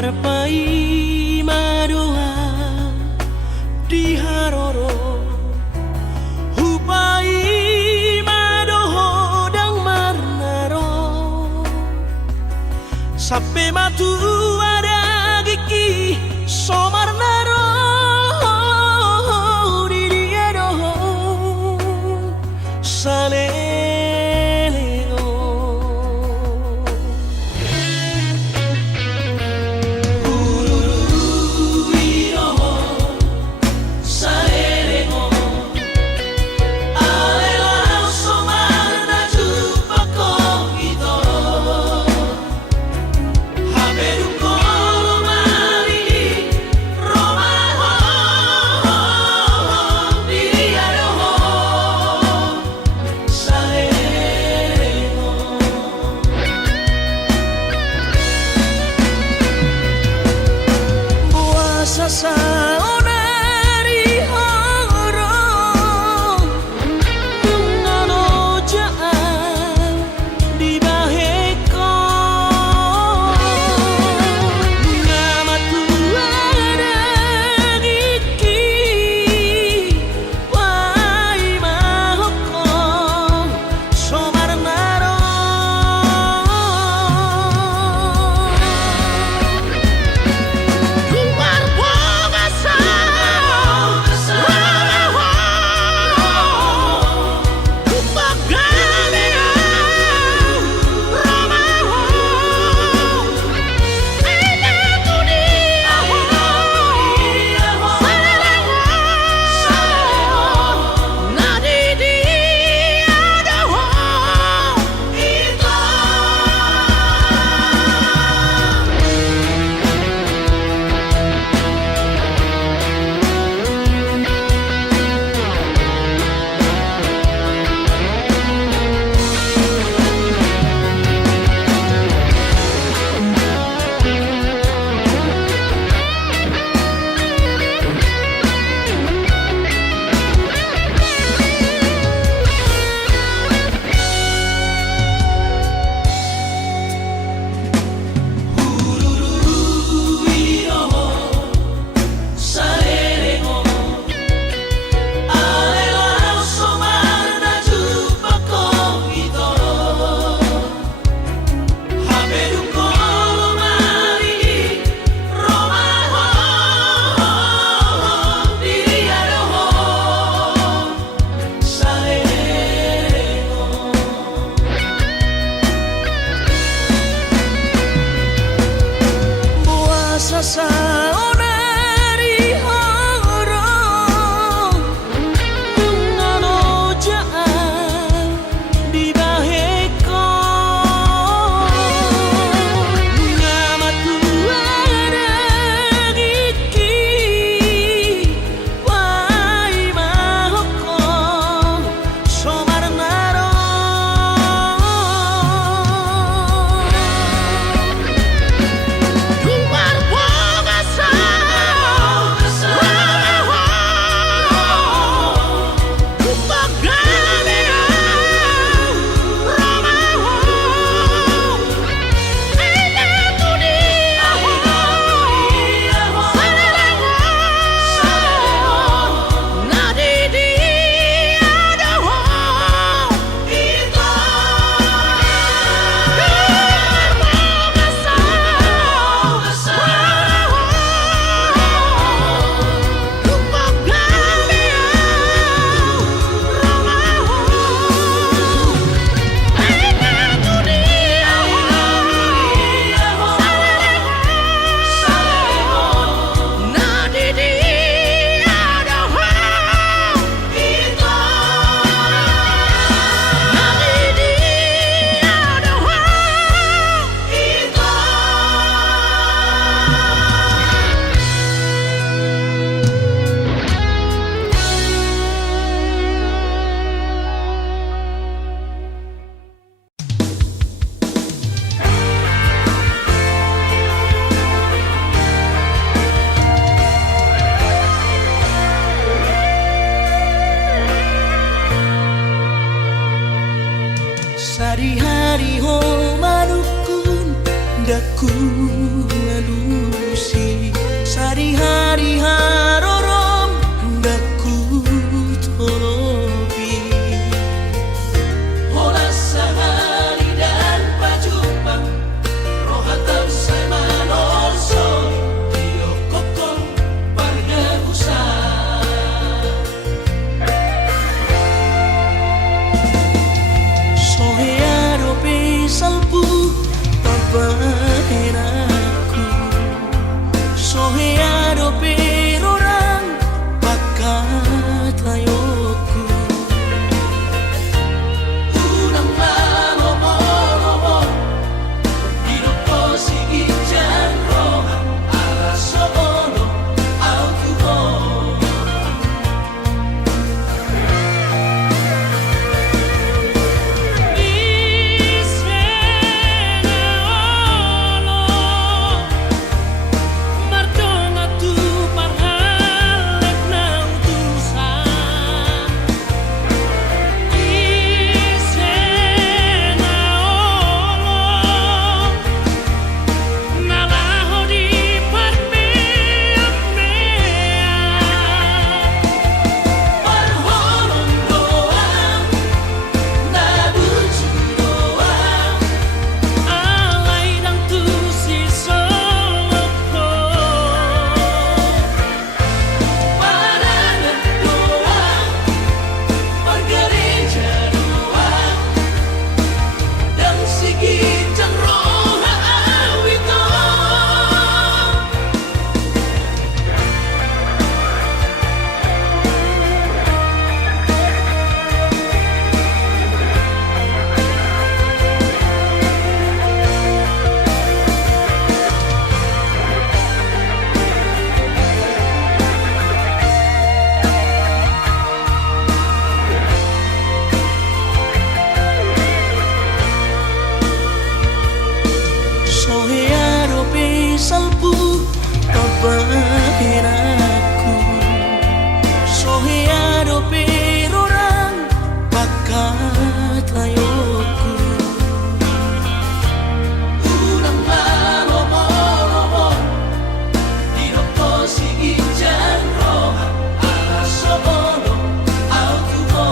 Marpai madoa di haroro hupai madoho dang marnaro sampai matu ada gigi somarnaro di dia doho sale Sohearo pe salpu papahiraku Sohearo pe rorang pakat ayoku Urang malomo Diroko si ijan roha Asobono autuho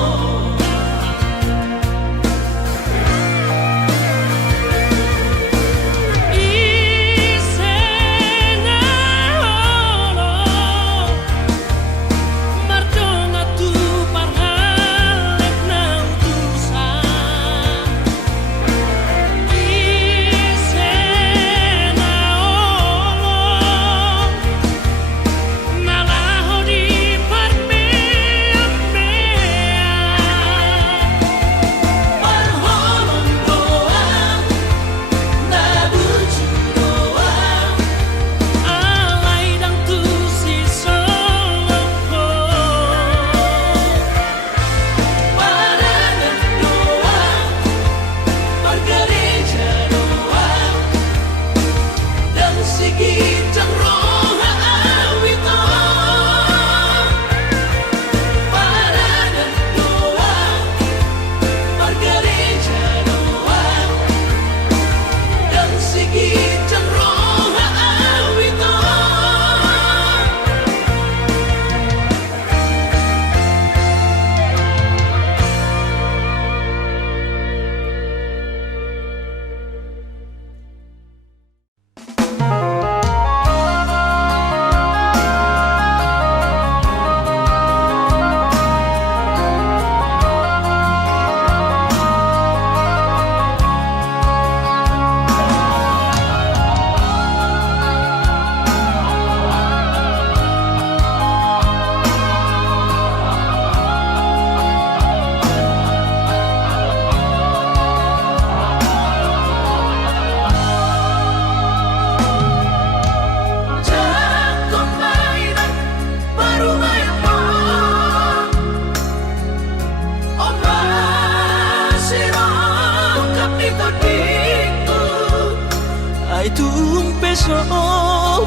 Ay tung peso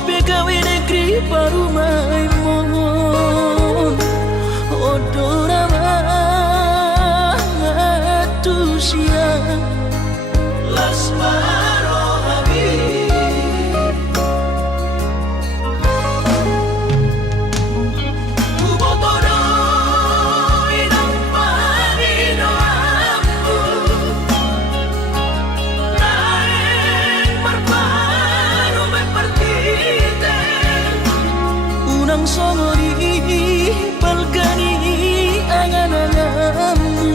pegawe negeri parumai mon odorama tusia las marohabi ubotoro inang parino aku Unang somori palgani angan-anganmu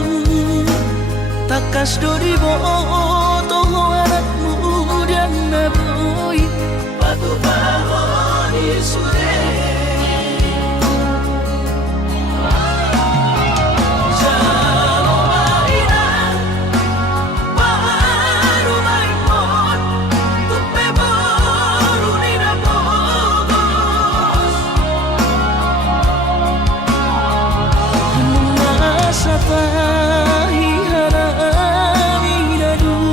Takas dori boto anakmu dan naboy Batu bahoni sude Tahi harami nadu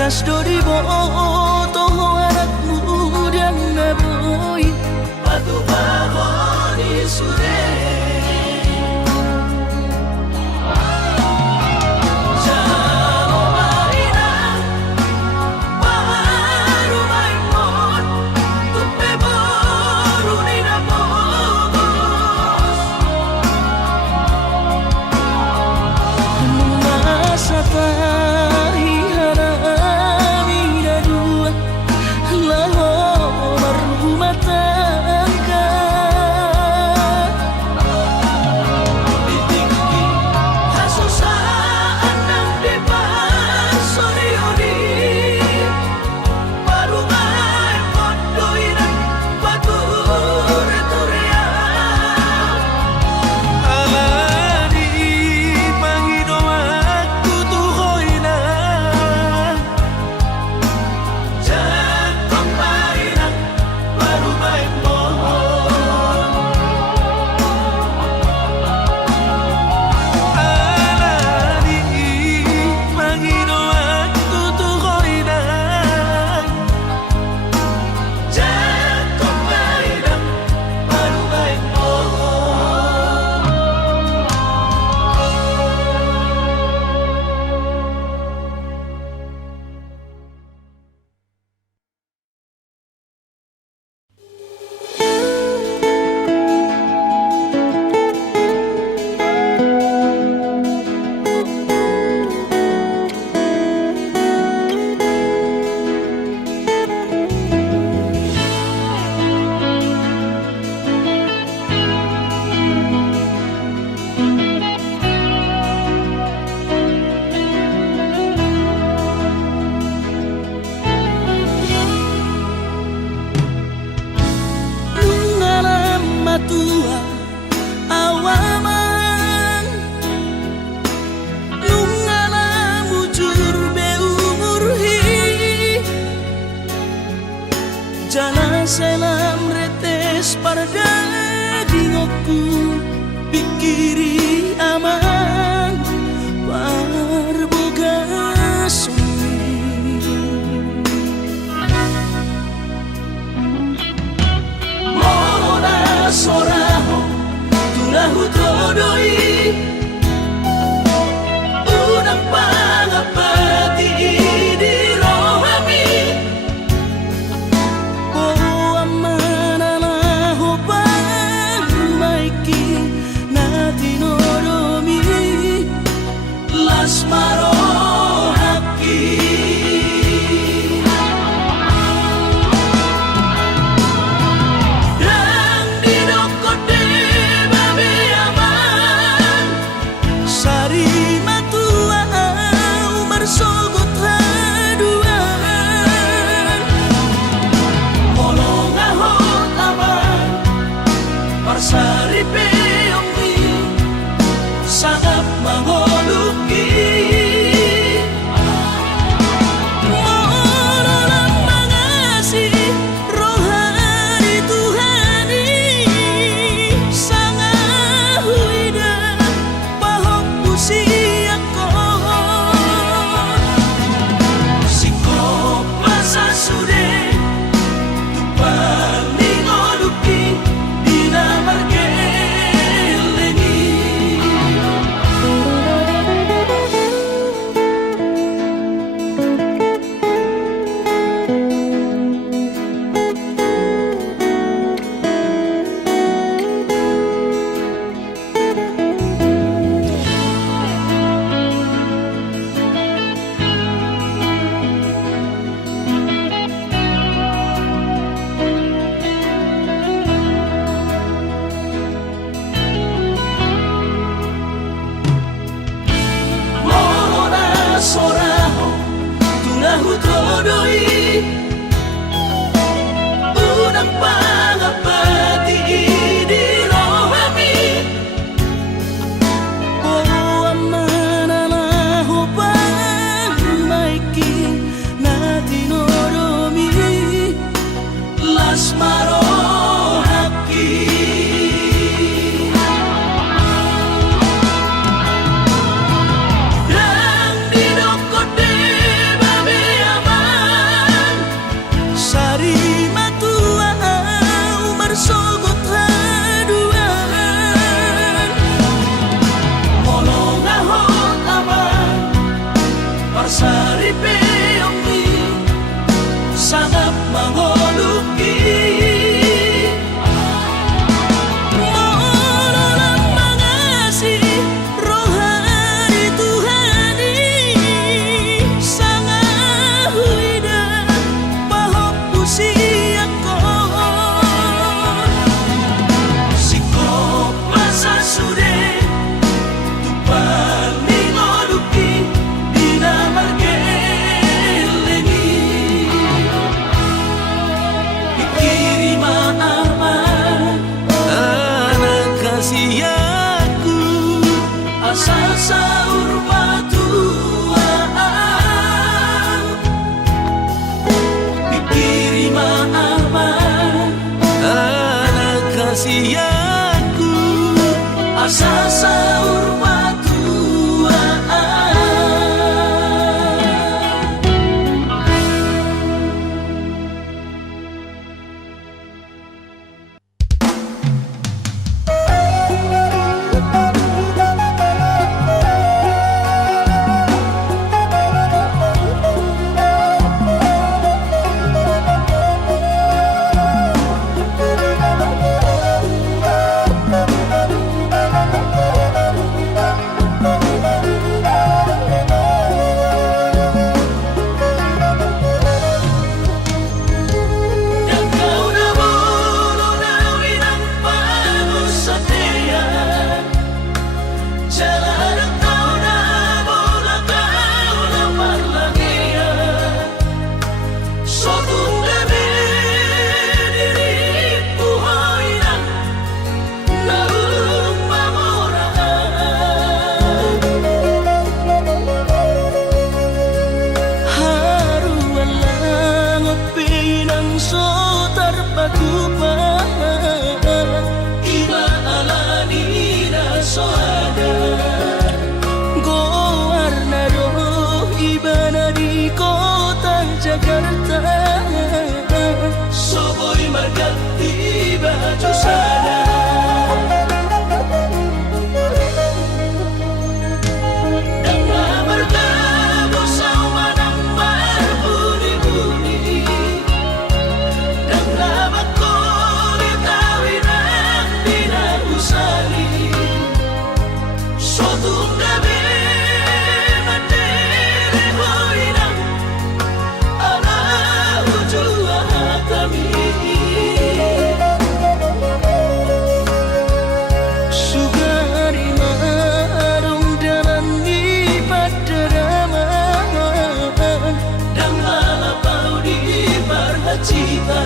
kas doribo toho anak muda naboy patu bahoni sure Jana selam retes parda dingokku pikiri aman parboga sumi Mona soraho tulahu todoi unang pangapati di rohami Asmaro haki dan didokote babe aman sari matua umar sogot haduan molong ahot aman parsari peonggi sangat mangoluki Unang pangapati di rohami Oh amanalaho pangmaiki na tinoromi Lasmaro haki Dan didokote babe sangat mengoluki. Mohon mengasihi rohani Tuhan ini sangat huida bahwa usia sikop masa sudah tupan mengoluki dina margelengi dikirima aman anak kasih aku asal sahur batuan dikirima aman anak kasih aku asal sahur batuan. Soboy margati baju sana dan bertamu sama nang berbuni-buni dan bakoli tawinan dina usali sotung gabe matere hoinang ala ujua sugari marung dalam di padaraman dan malapau di parhacita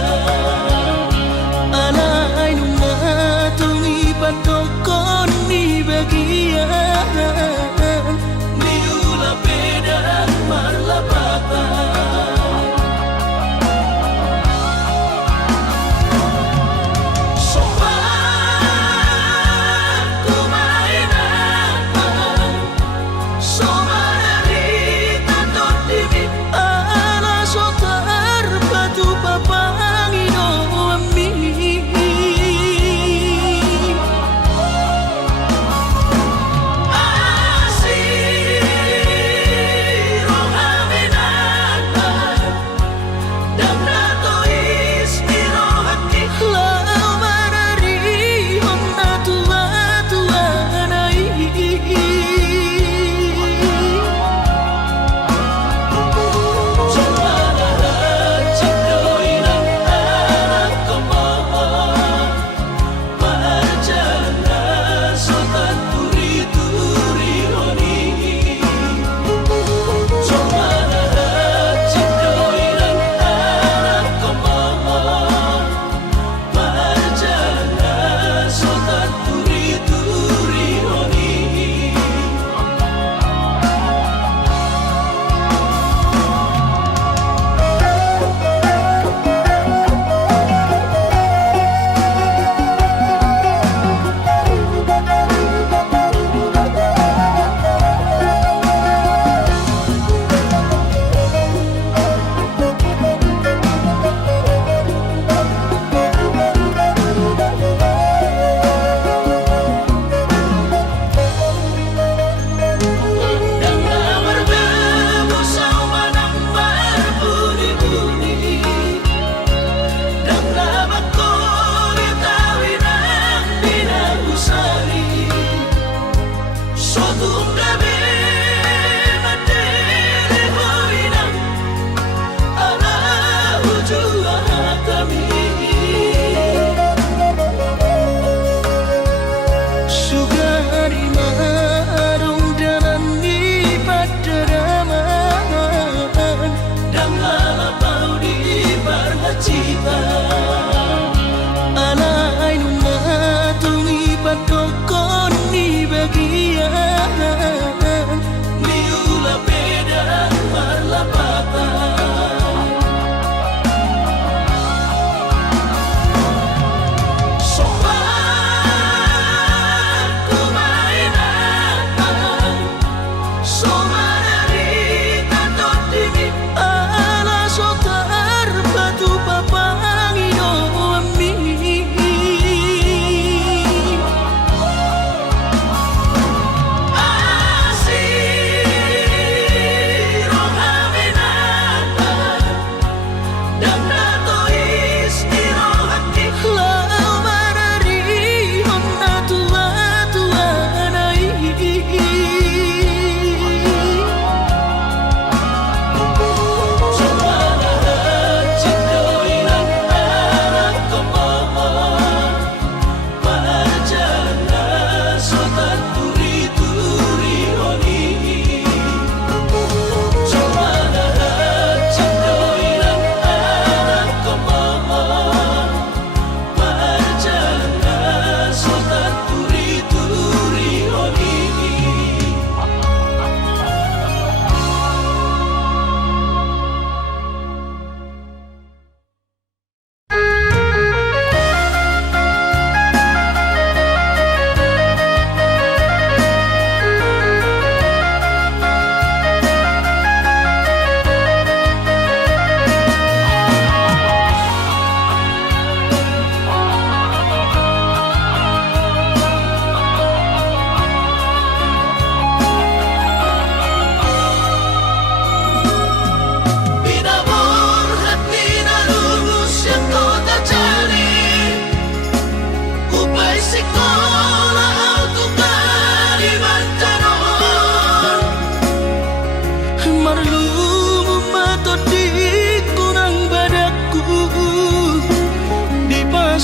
alai numatungi patokon di bagian niula pedan marlapatan Papa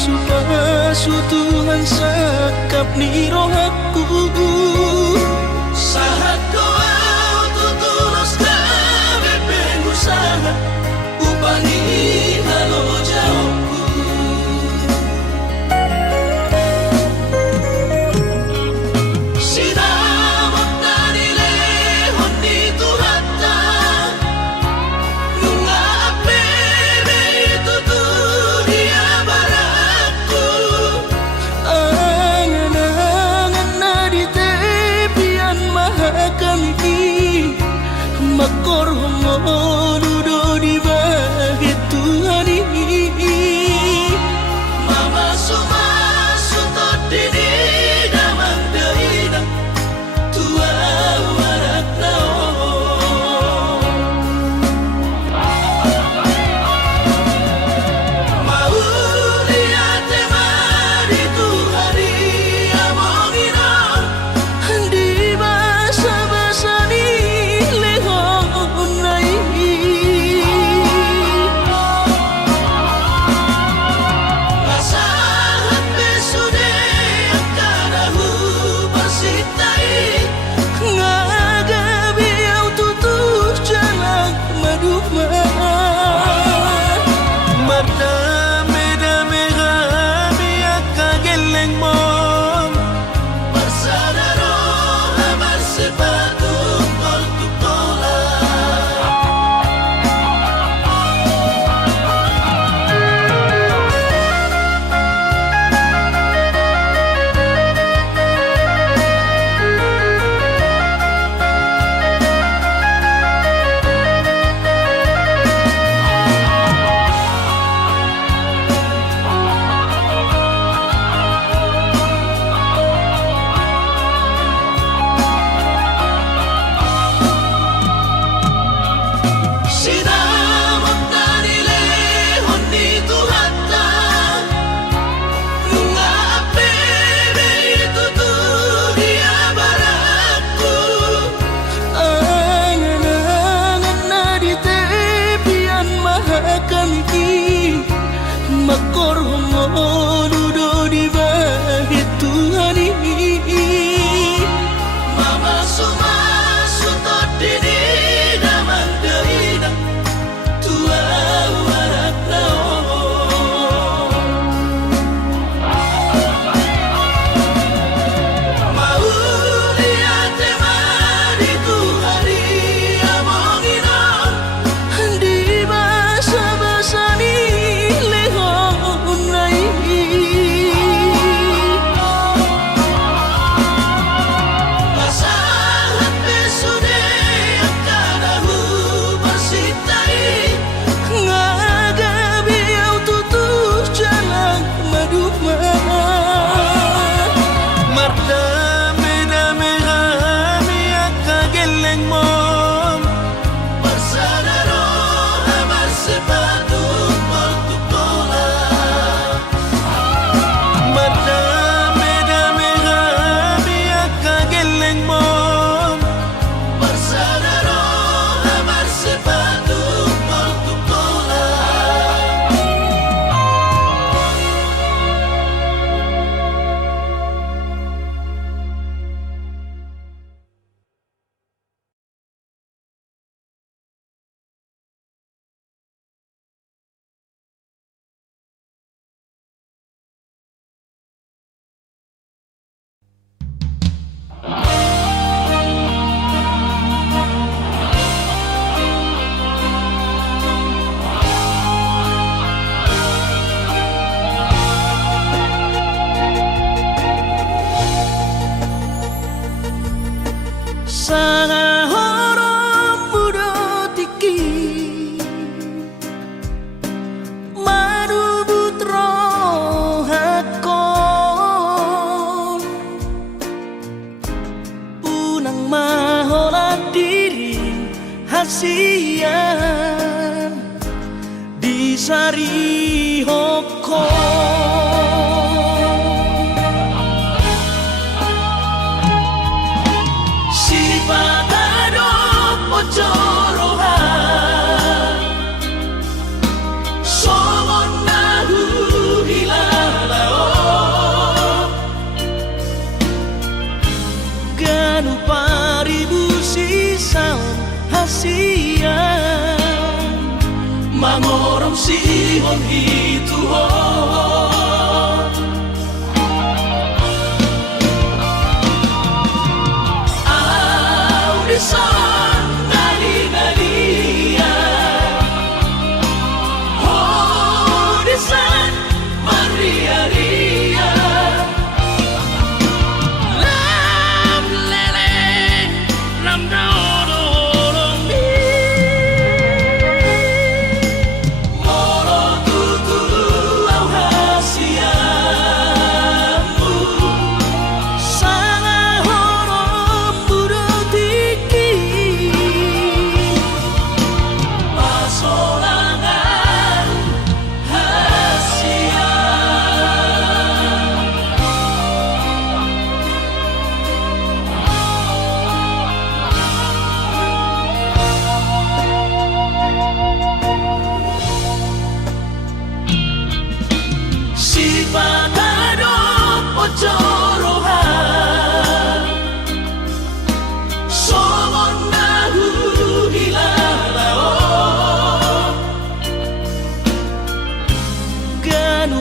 pasu-pasu Tuhan sakap ni rohaku sahat doa tutulus kami pengusaha upani halo jauhku sinamot na nilehon ni Tuhata nunga apebe tuturia baraku angan-angan na di tepian mahakami makor homodudo di bahit Tuhani mama sumasu todini damang daina tua warak nao mau lihat temari Tuhani amongina di basa-basa ni lehon nai masahat besude akanahu bersitai ngagabi au tutup jalan maduma Mardame-dame kami akageleng mon Bersadaro hamar sepatu tol tutola sinamot na nilehon ni Tuhata nunga apebe tuturia baraku angan-angan na di tepian mahakami makor homodudo di bahit Tuhani mama sumasu todini damang daina tua warak nao mau lihat temari Tuhani amongina di basa-basa ni lehon nai masahat besude akanahu bersitai ngagabi au tutup jalan maduma Mardame-dame kami akageleng mon Bersadaro hamar sepatu tol tutola Mardame-dame kami akageleng mon Bersadaro hamar sepatu tol tutola sana horop mudo tiki madu putro hakon unang mahola diri hasian di sari hoko Somon nahu hilang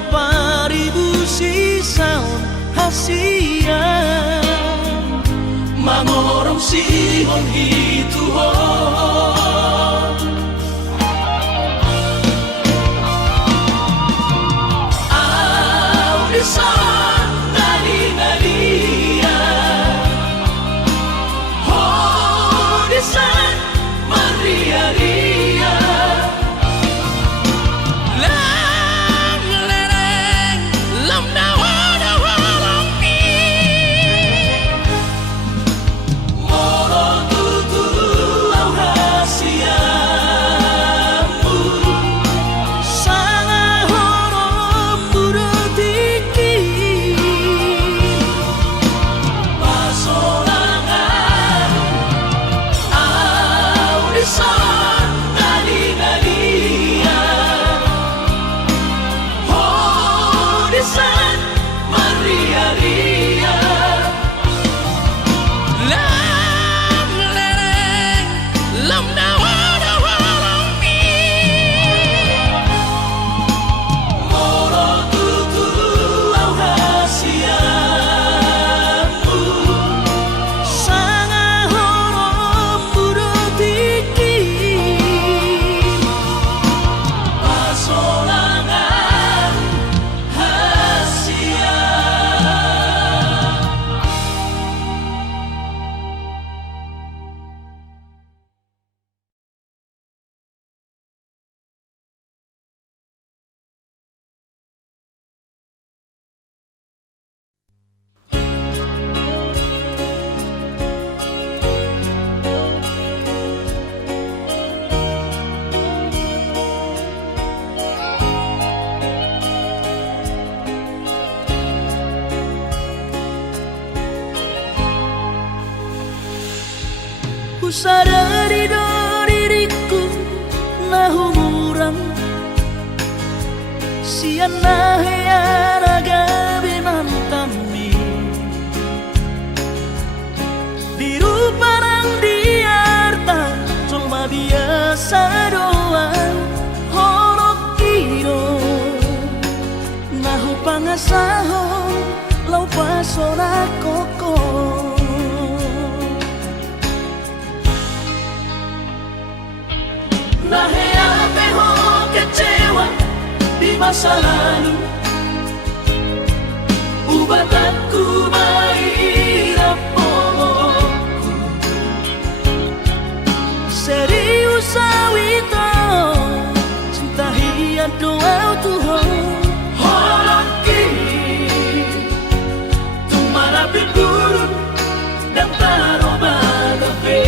paribu sisaon hasian mangorong sihon hituhon audisan nadi-nadia audisan maria-ria lang lereng lam dawa-dawa ni moro tutu au hasiamu sanga horom burutiki pasolangan audisan nadi-nadia audisan maria-ria lang lereng lam dawa-dawa ni moro tutu au hasiamu sanga horom burutiki pasolangan hasia ku sadari do diriku nahu murang sian nahea binantami biru parang diarta cuma biasa doang horok kiro nahu pangasaho lau pasona koko nahea peho kecewa di masa lalu ubatanku maira pomoku serius awito cinta hiat doa Tuhan holoki tumara pindurun dan taroba gabe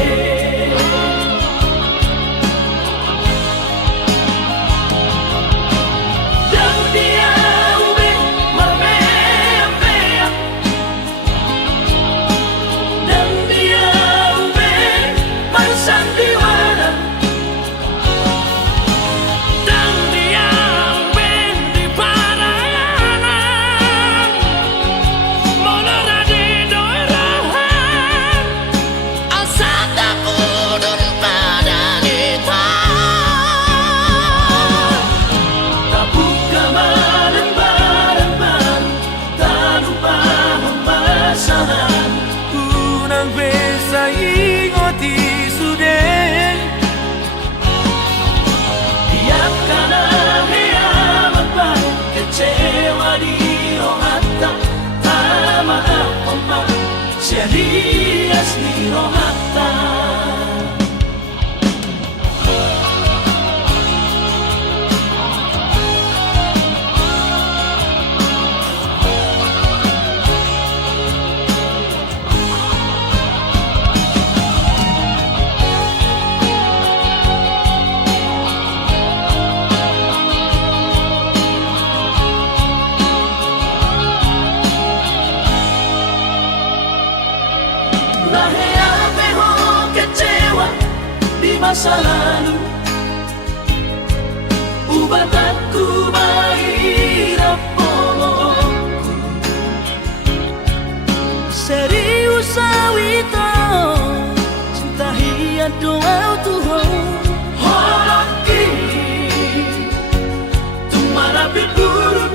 serius ni rohata masa lalu ubatanku maira pomoku serius awito cinta hiat doa Tuhan holoki tumara pindurun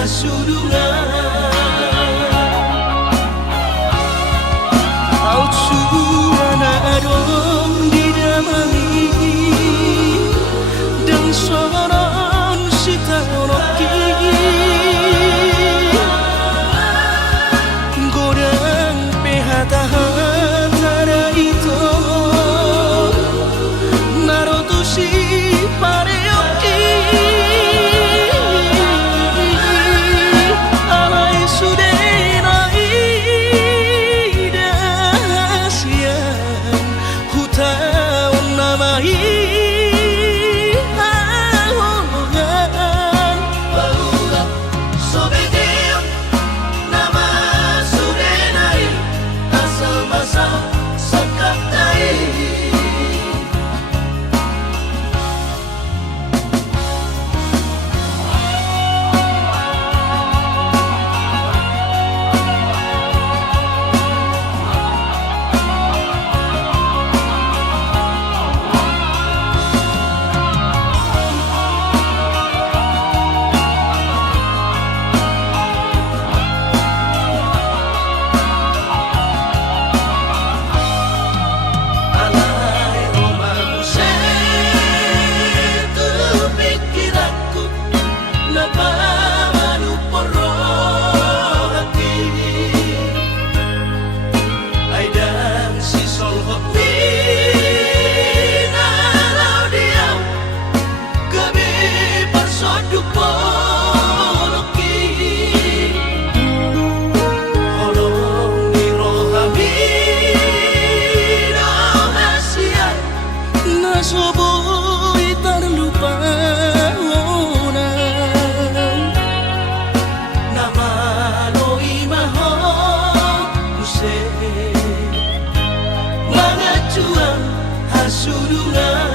hasurungan au suana adong di damani dan soron sitaroki godang pehata-hata itu narotusi pareoki alai sudenai dasian hutaun namai ahongan baula sobedeon nama sudenai asal masa sakaptai nasoboy terlupa nama loi maho use mangacuan hasurungan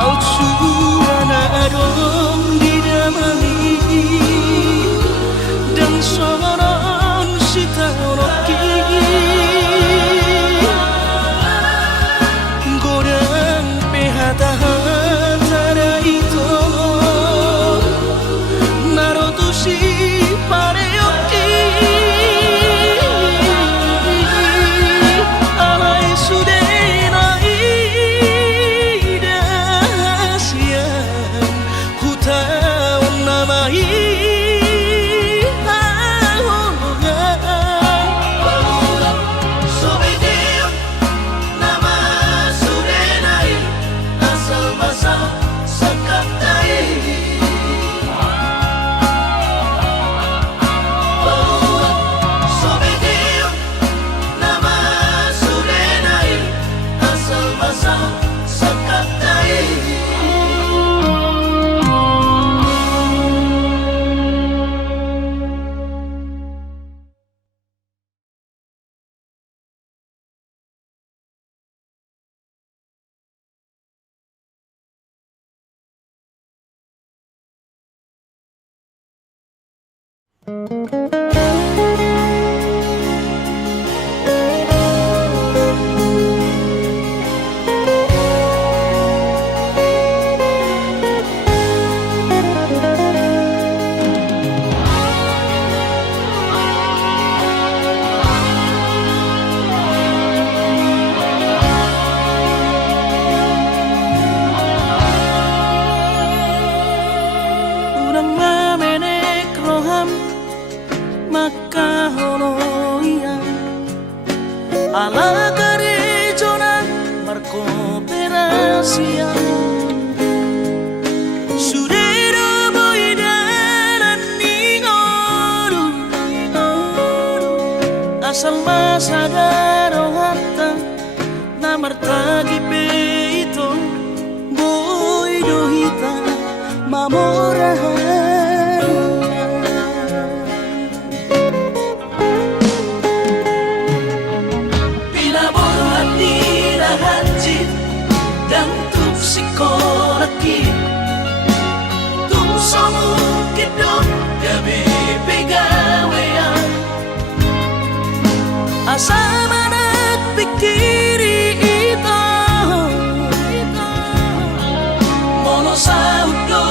au suana adong di damani dan soron sitaroki godang pehata-hata itu narotusi pareoki alai sudenai dasian hutaun namai ahongan baula sobedeon nama sudenai asal masa sakaptai baula sobedeon nama sudenai asal masa sakaptai urang mamenek roham maka holoian ala garejona markooperasian sudero boidanan ningoru asal masadaro hatta namartagi peito boidohita mamorahan pinaboran nila hajit dan tupsikolaki tumsomukidot gabi pegawean asama nagpikiri ito mono sa udlo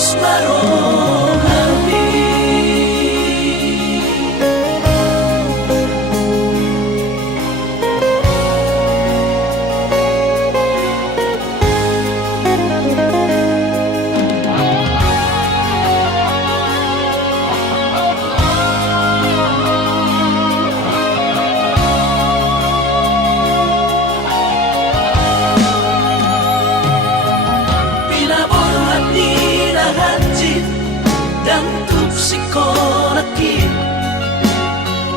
Papos marohani dan tupsikonakit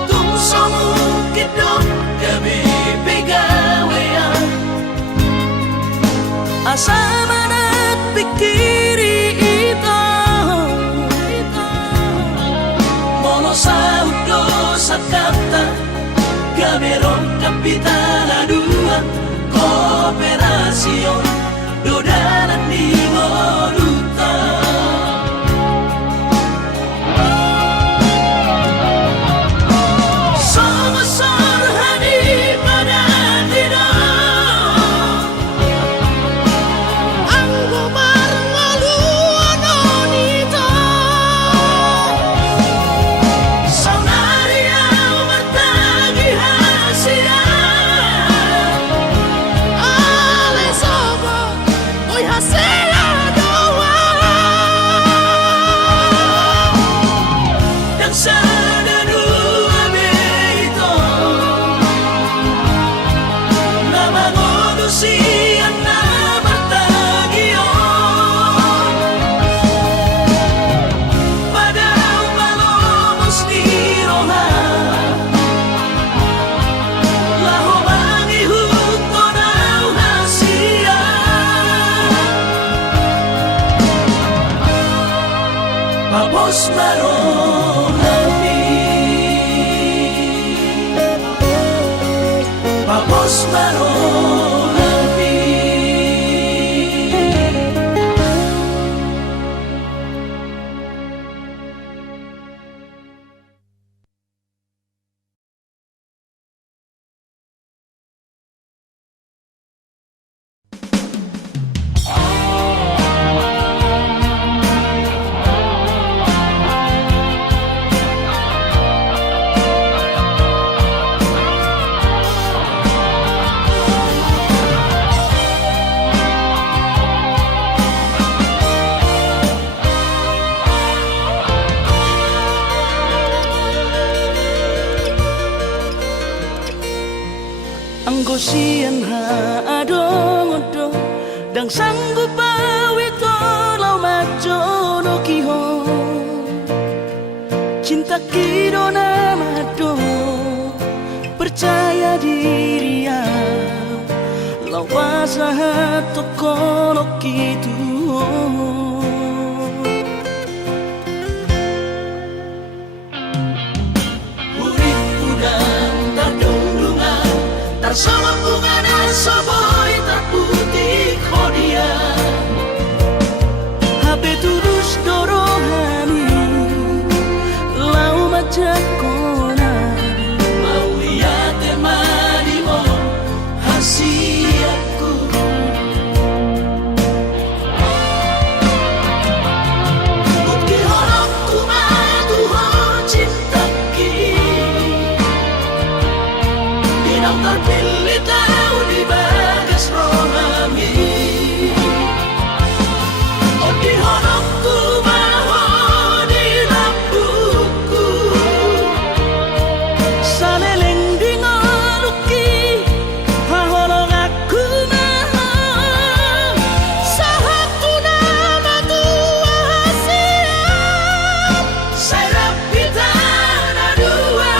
tung somukidok gabi pegawean asa manat pikiri ito mono sa udo sa kata gamerong kapitan aduan kooperasyon dodanan di moduta Papos marohani Papos marohani Anggo sian ha adong odo dang sanggup pawito lau majo no kiho cinta kido namado percaya diri ya lau pasahat toko no kitu sama bunga soboy terputih kodia HP tulus dorohani lau majak kona mau lihat temani mo hasiatku bukti horok kumadu ho cinta ki dinang terpilih tahu di bagas rohani oh di horokku baho di lampuku saleleng di ngaluki hahorong aku maha sahatu nama tua hasiat saya rapitan adua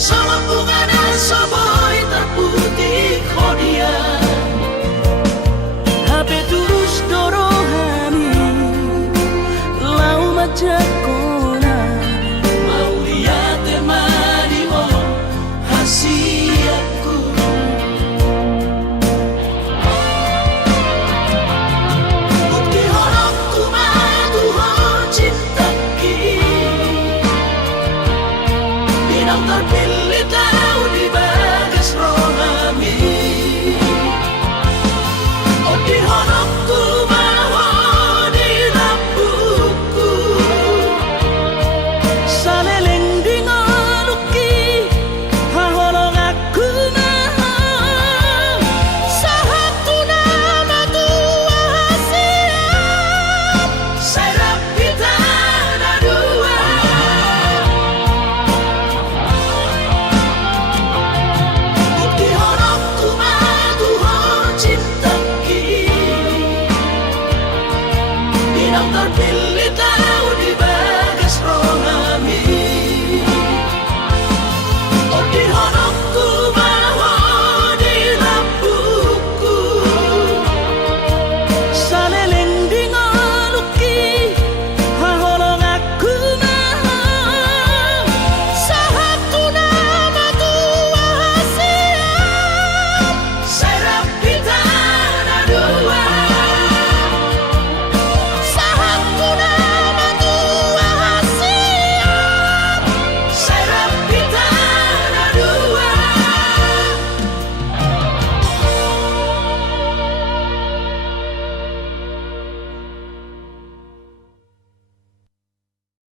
sama bunga soboy terputih kodia yang terpilih